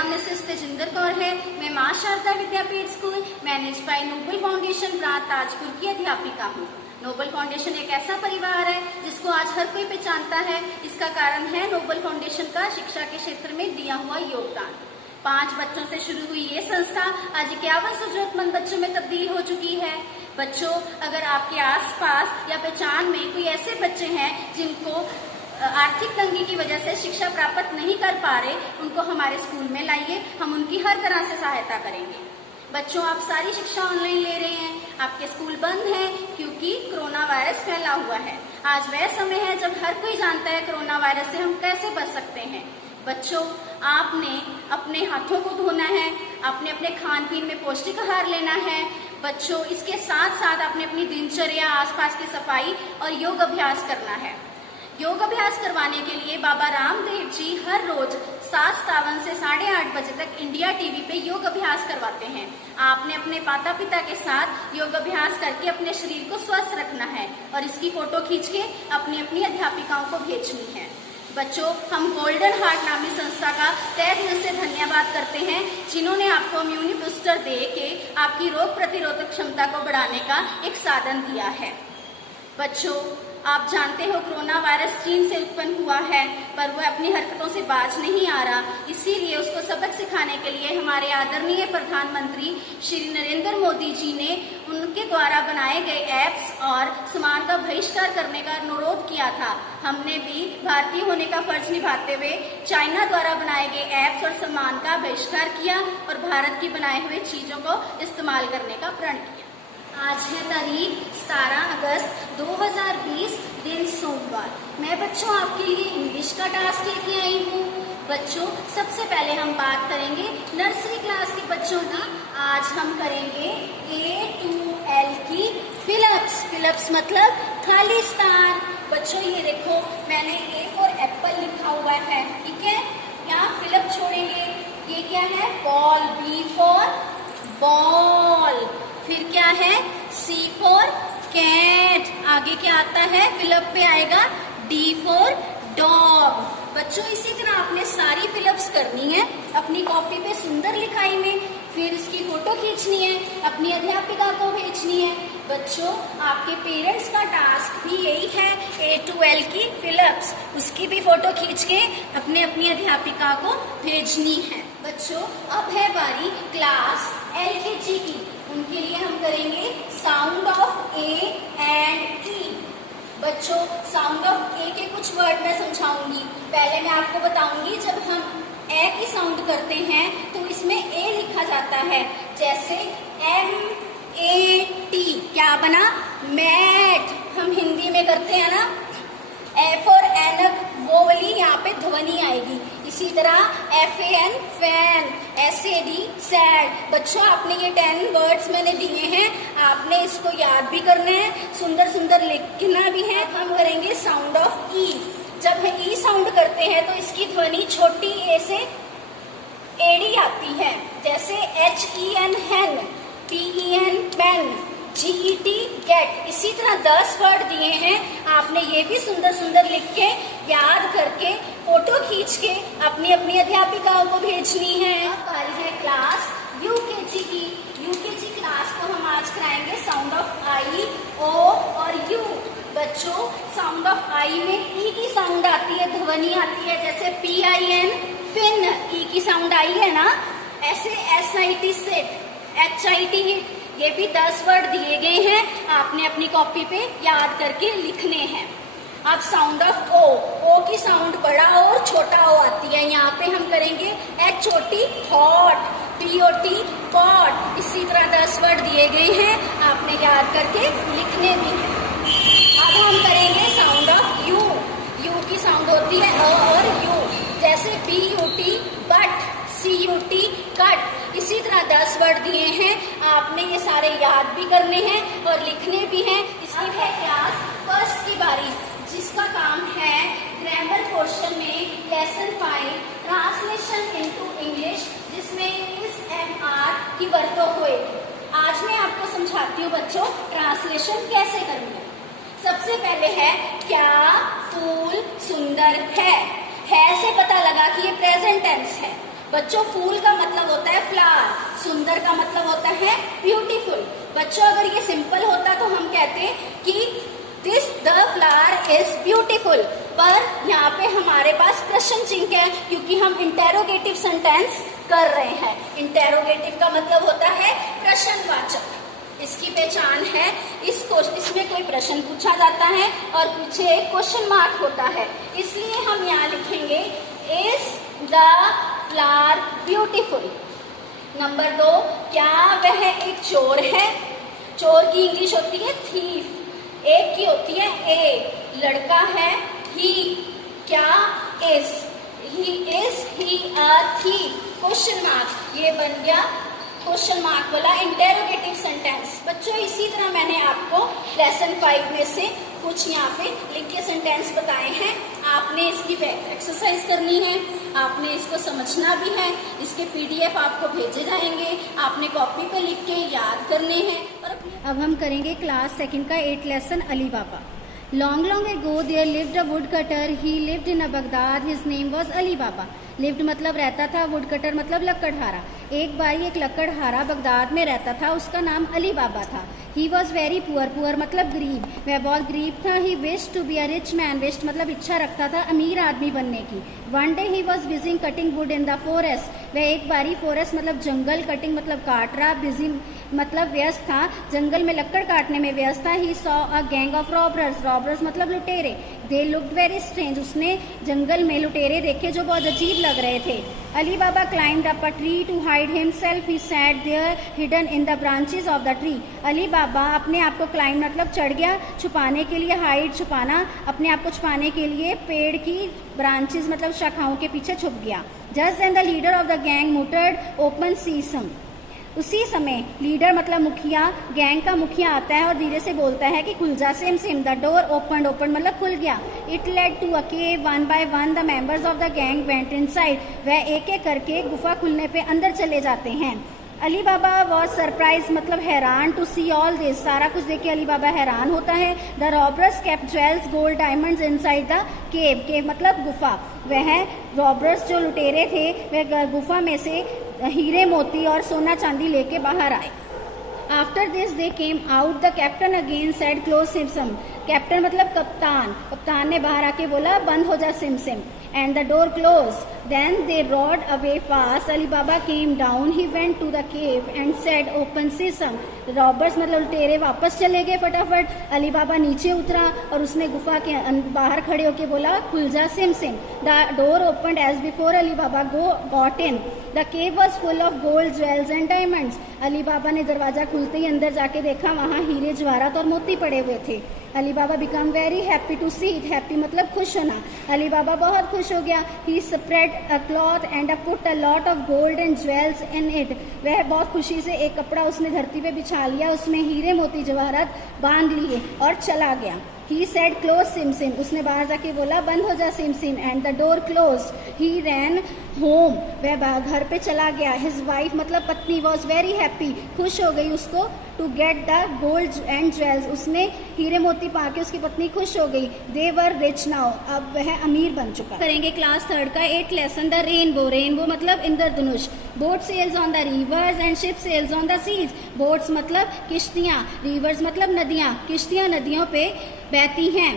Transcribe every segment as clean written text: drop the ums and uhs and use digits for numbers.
नाम मिसेस तेजिंदर कौर है। मैं Maa Sharda Vidyapeeth school manage by Noble Foundation branch Tajpur की अध्यापिका हूँ। नोबल फाउंडेशन एक ऐसा परिवार है जिसको आज हर कोई पहचानता है। इसका कारण है नोबल फाउंडेशन का शिक्षा के क्षेत्र में दिया हुआ योगदान। 5 बच्चों से शुरू हुई ये संस्था आज 51 जरूरतमंद बच्चों में तब्दील हो चुकी है। बच्चों, अगर आपके आसपास या पहचान में कोई ऐसे बच्चे हैं जिनको आर्थिक तंगी की वजह से शिक्षा प्राप्त नहीं कर पा रहे, उनको हमारे स्कूल में लाइए, हम उनकी हर तरह से सहायता करेंगे। बच्चों, आप सारी शिक्षा ऑनलाइन ले रहे हैं, आपके स्कूल बंद हैं क्योंकि कोरोना वायरस फैला हुआ है। आज वह समय है जब हर कोई जानता है कोरोना वायरस से हम कैसे बच सकते हैं। बच्चों, आपने अपने हाथों को धोना है, आपने अपने खान पीन में पौष्टिक आहार लेना है। बच्चों, इसके साथ साथ आपने अपनी दिनचर्या, आसपास की सफाई और योग अभ्यास करना है। योग अभ्यास करवाने के लिए बाबा रामदेव जी हर रोज 7:57 से 8:30 बजे तक इंडिया टीवी पे योग अभ्यास करवाते हैं। आपने अपने माता पिता के साथ योग अभ्यास करके अपने शरीर को स्वस्थ रखना है और इसकी फोटो खींच के अपनी अपनी अध्यापिकाओं को भेजनी है। बच्चों, हम गोल्डन हार्ट नामी संस्था का तहे दिल से धन्यवाद करते हैं जिन्होंने आपको इम्यूनि बूस्टर दे के आपकी रोग प्रतिरोधक क्षमता को बढ़ाने का एक साधन दिया है। बच्चों, आप जानते हो कोरोना वायरस चीन से उत्पन्न हुआ है, पर वह अपनी हरकतों से बाज नहीं आ रहा। इसीलिए उसको सबक सिखाने के लिए हमारे आदरणीय प्रधानमंत्री श्री नरेंद्र मोदी जी ने उनके द्वारा बनाए गए ऐप्स और सामान का बहिष्कार करने का अनुरोध किया था। हमने भी भारतीय होने का फर्ज निभाते हुए चाइना द्वारा बनाए गए ऐप्स और सामान का बहिष्कार किया और भारत की बनाए हुए चीजों को इस्तेमाल करने का प्रण किया। आज है तारीख 17 अगस्त 2020, दिन सोमवार। मैं बच्चों आपके लिए इंग्लिश का टास्क लेके आई हूँ। बच्चों, सबसे पहले हम बात करेंगे नर्सरी क्लास के बच्चों की। आज हम करेंगे A to L की फिलअप्स। फिलअप्स मतलब खाली स्थान। बच्चों, ये देखो, मैंने A फॉर एप्पल लिखा हुआ है, ठीक है। यहाँ फिलअप छोड़ेंगे। ये क्या है? बॉल। B for ball. फिर क्या है? C for cat. आगे क्या आता है? फिलअप पे आएगा D फॉर डॉग। बच्चों, इसी तरह आपने सारी फिलअप्स करनी है अपनी कॉपी पे सुंदर लिखाई में। फिर इसकी फोटो खींचनी है, अपनी अध्यापिका को भेजनी है। बच्चों, आपके पेरेंट्स का टास्क भी यही है, A to L की फिलअप्स, उसकी भी फोटो खींच के अपने अपनी अध्यापिका को भेजनी है। बच्चों, अब है बारी क्लास LKG की। उनके लिए हम करेंगे sound of A and E। बच्चों, साउंड ऑफ A के कुछ वर्ड मैं समझाऊंगी। पहले मैं आपको बताऊंगी, जब हम ए की साउंड करते हैं तो इसमें A लिखा जाता है, जैसे MAT। क्या बना? मैट। हम हिंदी में करते हैं ना। F और ऐनक, वो वाली यहाँ पे ध्वनि आएगी। इसी तरह FAN फैन, SAD सैड। बच्चों, आपने ये 10 वर्ड्स मैंने दिए हैं, आपने इसको याद भी करना है, सुंदर सुंदर लिखना भी है। हम करेंगे साउंड ऑफ E। जब हम E साउंड करते हैं तो इसकी ध्वनि छोटी A से AD आती है, जैसे HEN hen, PEN pen, GET get. इसी तरह 10 वर्ड दिए हैं, आपने ये भी सुंदर सुंदर लिख के याद करके फोटो खींच के अपनी अपनी अध्यापिकाओं को भेजनी है। अब बारी है क्लास UKG की। UKG क्लास को हम आज कराएंगे साउंड ऑफ I, O और U। बच्चों, साउंड ऑफ I में E की साउंड आती है, ध्वनि आती है, जैसे PIN पिन। E की साउंड आई है ना। ऐसे SIT सिट, HIT हिट। ये भी 10 वर्ड दिए गए हैं, आपने अपनी कॉपी पे याद करके लिखने हैं। अब साउंड ऑफ O। O की साउंड बड़ा और छोटा O आती है। यहाँ पे हम करेंगे HOT हॉट, POT पॉट। इसी तरह 10 वर्ड दिए गए हैं, आपने याद करके लिखने भी हैं। अब हम करेंगे साउंड ऑफ U। U की साउंड होती है अ और U, जैसे BUT बट, CUT कट। इसी तरह 10 वर्ड दिए हैं, आपने ये सारे याद भी करने हैं और लिखने भी हैं। इसकी है क्लास फर्स्ट की बारी, जिसका काम है ग्रामर पोर्शन में लेसन 5 ट्रांसलेशन इनटू इंग्लिश, जिसमें इस MR की वर्तों होएगी। आज मैं आपको समझाती हूँ बच्चों ट्रांसलेशन कैसे करनी है। सबसे पहले है क्या फूल सुंदर है से पता लगा कि ये प्रेजेंट टेंस है। बच्चों फूल का मतलब होता है फ्लावर, सुंदर का मतलब होता है ब्यूटीफुल। बच्चों अगर ये सिंपल होता तो हम कहते कि this the flower is beautiful, पर यहाँ पे हमारे पास प्रश्न चिन्ह है क्योंकि हम इंटेरोगेटिव सेंटेंस कर रहे हैं। इंटेरोगेटिव का मतलब होता है प्रश्नवाचक। इसकी पहचान है, इसमें कोई प्रश्न पूछा जाता है और पीछे एक क्वेश्चन मार्क होता है, इसलिए हम यहाँ लिखेंगे is the flower beautiful. Number 2, क्या वह एक चोर है? चोर की इंग्लिश होती है थीफ, एक की होती है ए। लड़का है ही, क्या is, he is he a thief, question mark, ये बन गया क्वेश्चन मार्क वाला इंटेरोगेटिव सेंटेंस। बच्चों इसी तरह मैंने आपको लेसन 5 में से कुछ यहाँ पे लिख के सेंटेंस बताए हैं। आपने इसकी एक्सरसाइज करनी है, आपने इसको समझना भी है, इसके PDF आपको भेजे जाएंगे, आपने कॉपी पे लिख के याद करने हैं। और अब हम करेंगे क्लास 2 का 8 lesson Ali Baba. Long long ago there lived a woodcutter. He lived in a Baghdad. His name was Ali Baba. Lived मतलब रहता था, वुडकटर मतलब लकड़हारा। एक बारी एक लकड़हारा बगदाद में रहता था, उसका नाम अली बाबा था। He was very poor, poor मतलब गरीब, वह बहुत गरीब था। He wish to be a rich man, wish मतलब इच्छा रखता था अमीर आदमी बनने की। One day he was busy cutting wood in the forest, वह एक बारी फॉरेस्ट मतलब जंगल, कटिंग मतलब काट रहा, बिजी मतलब व्यस्त था, जंगल में लकड़ काटने में व्यस्त था। He saw a gang of robbers, robbers मतलब लुटेरे। दे लुक्ड वेरी स्ट्रेंज, उसने जंगल में लुटेरे देखे जो बहुत अजीब लग रहे थे। Ali Baba climbed up a tree to hide himself, he sat there hidden in the branches of the tree. Ali Baba अपने आप को क्लाइम मतलब चढ़ गया, छुपाने के लिए, हाइड छुपाना, अपने आप को छुपाने के लिए पेड़ की ब्रांचेस मतलब शाखाओं के पीछे छुप गया। Just then the leader of the gang muttered open sesame, उसी समय लीडर मतलब मुखिया, गैंग का मुखिया आता है और धीरे से बोलता है कि खुल जा सिम सिम। द डोर ओपन, ओपन मतलब खुल गया। It led to a cave, one by one the members of the gang went inside, वह एक एक करके गुफा खुलने पे अंदर चले जाते हैं। अली बाबा वॉज सरप्राइज मतलब हैरान, टू सी ऑल दिस, सारा कुछ देख के अली बाबा हैरान होता है। The robbers kept jewels gold diamonds inside the cave, cave मतलब गुफा, वह रॉबर्स जो लुटेरे थे वह गुफा में से हीरे मोती और सोना चांदी लेके बाहर आए। After this they came out, the captain again said close sesame, captain मतलब कप्तान, कप्तान ने बाहर आके बोला बंद हो जा सिमसिम। And the door close, then they rode away fast, Ali Baba came down, he went to the cave and said open sesame, robbers मतलब लुटेरे वापस चले गए फटाफट। अली बाबा नीचे उतरा और उसने गुफा के बाहर खड़े होके बोला खुल जा सिमसिम। The door opened as before, Ali Baba got in. The cave was full of gold jewels and diamonds, Ali Baba ने दरवाजा खुलते ही अंदर जाके देखा वहाँ हीरे जवाहरात और मोती पड़े हुए थे। Ali Baba became very happy to see it, happy मतलब खुश होना, अली बाबा बहुत खुश हो गया। He spread a cloth and put a lot of gold and jewels in it, वह बहुत खुशी से एक कपड़ा उसने धरती पे बिछा लिया, उसमें हीरे मोती जवाहरात बांध लिए और चला गया। ही सेड क्लोज सिमसिम, उसने बाहर जाके बोला बंद हो जा सिमसिम। And the door close, he ran home, वह घर पे चला गया। हिज वाइफ मतलब पत्नी वॉज वेरी हैप्पी, खुश हो गई उसको, to get the gold and jewels, उसने हीरे मोती पाके उसकी पत्नी खुश हो गई। दे वर रिच नाउ, अब वह अमीर बन चुका। करेंगे क्लास 3 का 8 लेसन द रेनबो, रेनबो मतलब इंद्रधनुष। Boat sails on the rivers and ship sails on the seas, boats मतलब किश्तियाँ, रिवर्स मतलब नदियाँ, किश्तियाँ नदियों पे बहती हैं।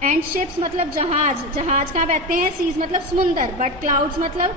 एंड शिप्स मतलब जहाज, जहाज कहाँ बहते हैं, सीज मतलब समुंदर। बट क्लाउड्स मतलब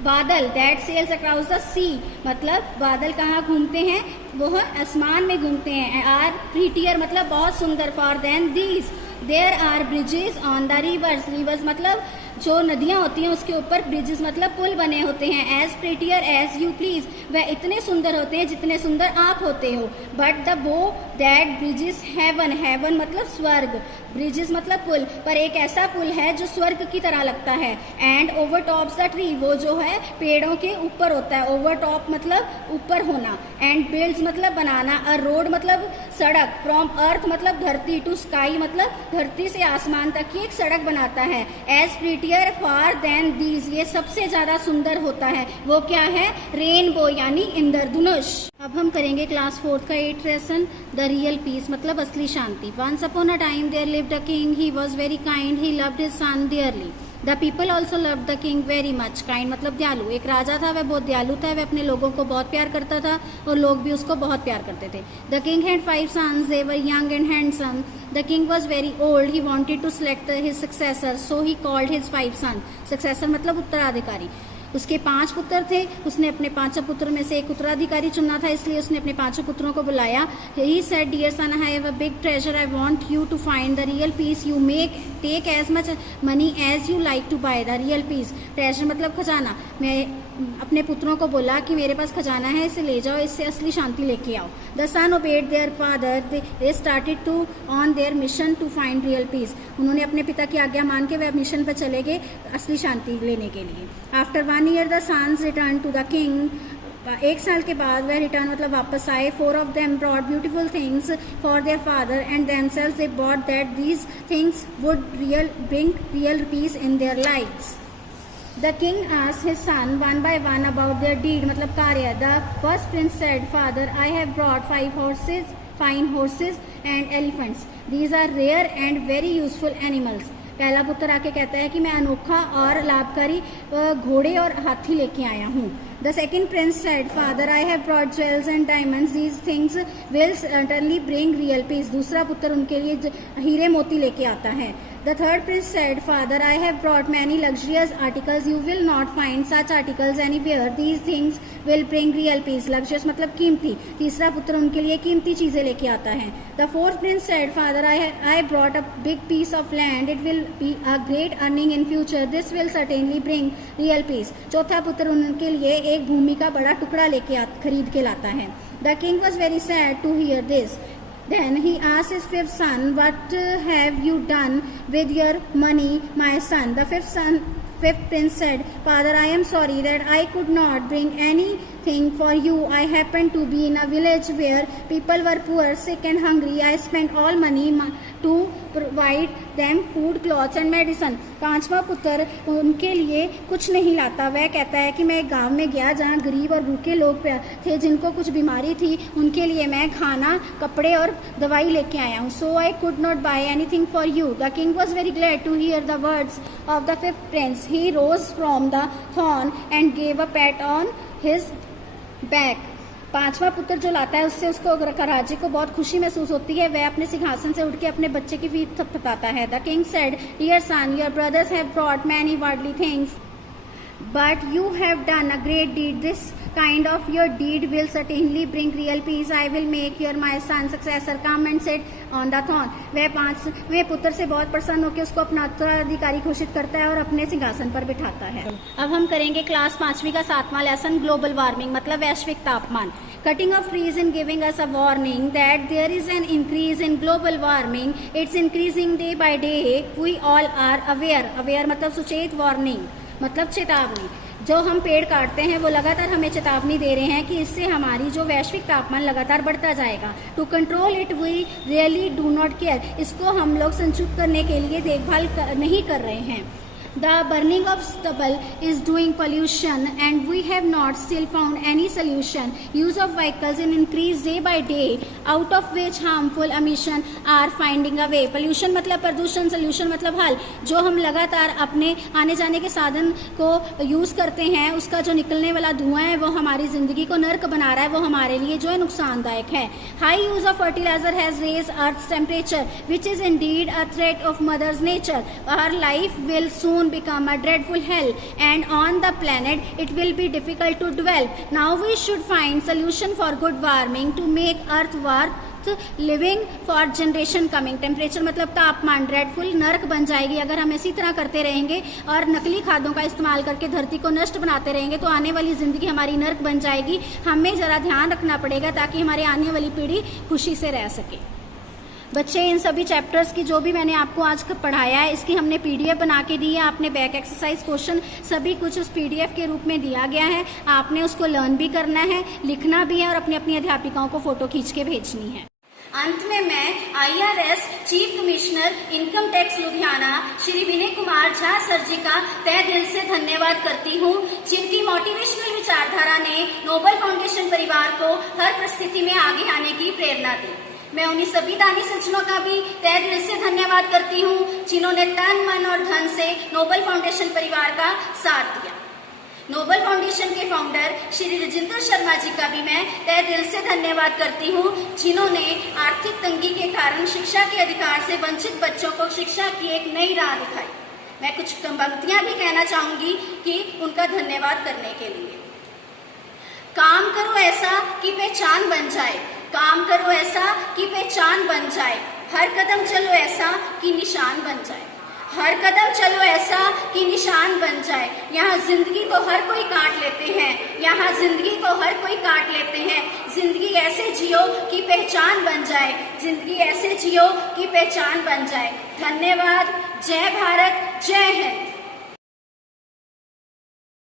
बादल, दैट सेल्स अक्रॉस द सी, मतलब बादल कहाँ घूमते हैं, वो आसमान में घूमते हैं। आर प्रीटियर मतलब बहुत सुंदर। Far than these there are bridges on the rivers, rivers मतलब जो नदियां होती हैं उसके ऊपर ब्रिजेस मतलब पुल बने होते हैं। एज प्रेटियर एज यू प्लीज, वह इतने सुंदर होते हैं जितने सुंदर आप होते हो। बट द बो दैट ब्रिजेस हेवन, हेवन मतलब स्वर्ग, ब्रिजेस मतलब पुल, पर एक ऐसा पुल है जो स्वर्ग की तरह लगता है। And over top the tree, वो जो है पेड़ों के ऊपर होता है, ओवर टॉप मतलब ऊपर होना। एंड बिल्ड्स मतलब बनाना, अ रोड मतलब सड़क, फ्रॉम अर्थ मतलब धरती, टू स्काई मतलब धरती से आसमान तक की एक सड़क बनाता है। As prettier far than these, ये सबसे ज्यादा सुंदर होता है, वो क्या है, रेनबो यानी इंद्रधनुष। अब हम करेंगे क्लास 4 का 8 लेसन द रियल पीस मतलब असली शांति। Once upon a time there lived a king, he was very kind, he loved his son dearly. The people also love the king very much. Kind मतलब दयालु। एक राजा था, वह बहुत दयालु था, वह अपने लोगों को बहुत प्यार करता था और लोग भी उसको बहुत प्यार करते थे। The king had 5 sons, they were young and handsome. The king was very old, he wanted to select his successor, so he called his 5 sons. Successor मतलब उत्तराधिकारी। उसके 5 पुत्र थे, उसने अपने 5 पुत्र में से एक उत्तराधिकारी चुनना था, इसलिए उसने अपने 5 पुत्रों को बुलाया। He said, dear son, I have a big treasure. I want you to find the real peace. You take as much money as you like to buy the real peace. Treasure मतलब खजाना। मैं अपने पुत्रों को बोला कि मेरे पास खजाना है, इसे ले जाओ, इससे असली शांति लेके आओ। The son obeyed their father. They started to on their mission to find real peace. उन्होंने अपने पिता की आज्ञा मान के वह मिशन पर चले गए असली शांति लेने के लिए। After 1 year the sons returned to the king. 1 साल के बाद वह रिटर्न मतलब वापस आए। 4 of them brought beautiful things for their father and themselves. They bought that these things would bring real peace in their lives. The king asked his son one by one about their deed मतलब कार्य। The first prince said, Father, I have brought 5 fine horses and elephants. These are rare and very useful animals. पहला पुत्र आके कहता है कि मैं अनोखा और लाभकारी घोड़े और हाथी लेके आया हूँ। The second prince said, Father, I have brought jewels and diamonds. These things will certainly bring real peace. दूसरा पुत्र उनके लिए हीरे मोती लेके आता है। The third prince said, Father, I have brought many luxurious articles. You will not find such articles anywhere. These things will bring real peace. Luxurious मतलब कीमती। तीसरा पुत्र उनके लिए कीमती चीजें लेके आता है। The fourth prince said, Father, I brought a big piece of land. It will be a great earning in future. This will certainly bring real peace. चौथा पुत्र उनके लिए एक भूमि का बड़ा टुकड़ा लेके खरीद के लाता है। The king was very sad to hear this. Then he asked his 5th son, What have you done with your money, my son? The 5th prince said, Father, I am sorry that I could not bring anything for you. I happened to be in a village where people were poor, sick and hungry. I spent all money to provide them food, clothes and medicine. 5वां पुत्र उनके लिए कुछ नहीं लाता। वह कहता है कि मैं एक गांव में गया जहां गरीब और भूखे लोग थे, जिनको कुछ बीमारी थी, उनके लिए मैं खाना, कपड़े और दवाई लेके आया हूँ। So I could not buy anything for you. The king was very glad to hear the words of the 5th prince. He rose from the throne and gave a pat on his back. 5वां पुत्र जो लाता है उससे उसको राजे को बहुत खुशी महसूस होती है। वह अपने सिंहासन से उठ के अपने बच्चे की पीठ थपथपाता है। The king said, Dear son, your brothers have brought many worldly things, but you have done a great deed. This kind of your deed will certainly bring real peace. I will make your my son successor come and sit on the throne. वह 5वें पुत्र से बहुत प्रसन्न होकर उसको अपना उत्तराधिकारी घोषित करता है और अपने सिंहासन पर बिठाता है। अब हम करेंगे क्लास 5वीं का 7वां लेसन ग्लोबल वार्मिंग मतलब वैश्विक तापमान। Cutting of trees is giving us a warning that there is an increase in global warming. It's increasing day by day. We all are aware. Aware मतलब सुचेत, warning मतलब चेतावनी। जो हम पेड़ काटते हैं वो लगातार हमें चेतावनी दे रहे हैं कि इससे हमारी जो वैश्विक तापमान लगातार बढ़ता जाएगा। To control it we really do not care. इसको हम लोग संतुलित करने के लिए देखभाल नहीं कर रहे हैं। The burning of stubble is doing pollution and we have not still found any solution. Use of vehicles in increase day by day, out of which harmful emission are finding a way. Pollution मतलब प्रदूषण, solution मतलब हल। जो हम लगातार अपने आने जाने के साधन को यूज करते हैं उसका जो निकलने वाला धुआं है वो हमारी जिंदगी को नर्क बना रहा है, वो हमारे लिए जो है नुकसानदायक है। High use of fertilizer has raised Earth's temperature, which is indeed a threat of Mother's nature. Our life will soon become a dreadful hell and on the planet it will be difficult to dwell. Now we should find solution for good warming to make earth worth living for generation coming. Temperature मतलब तापमान dreadful नर्क बन जाएगी अगर हम इसी तरह करते रहेंगे और नकली खादों का इस्तेमाल करके धरती को नष्ट बनाते रहेंगे तो आने वाली जिंदगी हमारी नर्क बन जाएगी। हमें जरा ध्यान रखना पड़ेगा ताकि हमारी आने वाली पीढ़ी खुशी से रह सके। बच्चे इन सभी चैप्टर्स की जो भी मैंने आपको आज पढ़ाया है इसकी हमने पीडीएफ बना के दी है। आपने बैक एक्सरसाइज क्वेश्चन सभी कुछ उस पीडीएफ के रूप में दिया गया है। आपने उसको लर्न भी करना है, लिखना भी है और अपनी अपनी अध्यापिकाओं को फोटो खींच के भेजनी है। अंत में मैं IRS chief commissioner income tax Ludhiana Shri Vinay Kumar Jha sir ji का तहे दिल से धन्यवाद करती हूँ, जिनकी मोटिवेशनल विचारधारा ने नोबल फाउंडेशन परिवार को हर परिस्थिति में आगे आने की प्रेरणा दी। मैं उन्हीं सभी दानी सज्जनों का भी तहे दिल से धन्यवाद करती हूँ जिन्होंने तन मन और धन से नोबल फाउंडेशन परिवार का साथ दिया। नोबल फाउंडेशन के फाउंडर श्री राजेंद्र शर्मा जी का भी मैं तहे दिल से धन्यवाद करती हूँ जिन्होंने आर्थिक तंगी के कारण शिक्षा के अधिकार से वंचित बच्चों को शिक्षा की एक नई राह दिखाई। मैं कुछ पंक्तियां भी कहना चाहूंगी कि उनका धन्यवाद करने के लिए। काम करो ऐसा कि पहचान बन जाए, काम करो ऐसा कि पहचान बन जाए, हर कदम चलो ऐसा कि निशान बन जाए, हर कदम चलो ऐसा कि निशान बन जाए। यहाँ जिंदगी को हर कोई काट लेते हैं, यहाँ जिंदगी को हर कोई काट लेते हैं, जिंदगी ऐसे जियो कि पहचान बन जाए, जिंदगी ऐसे जियो कि पहचान बन जाए। धन्यवाद। जय भारत, जय हिंद।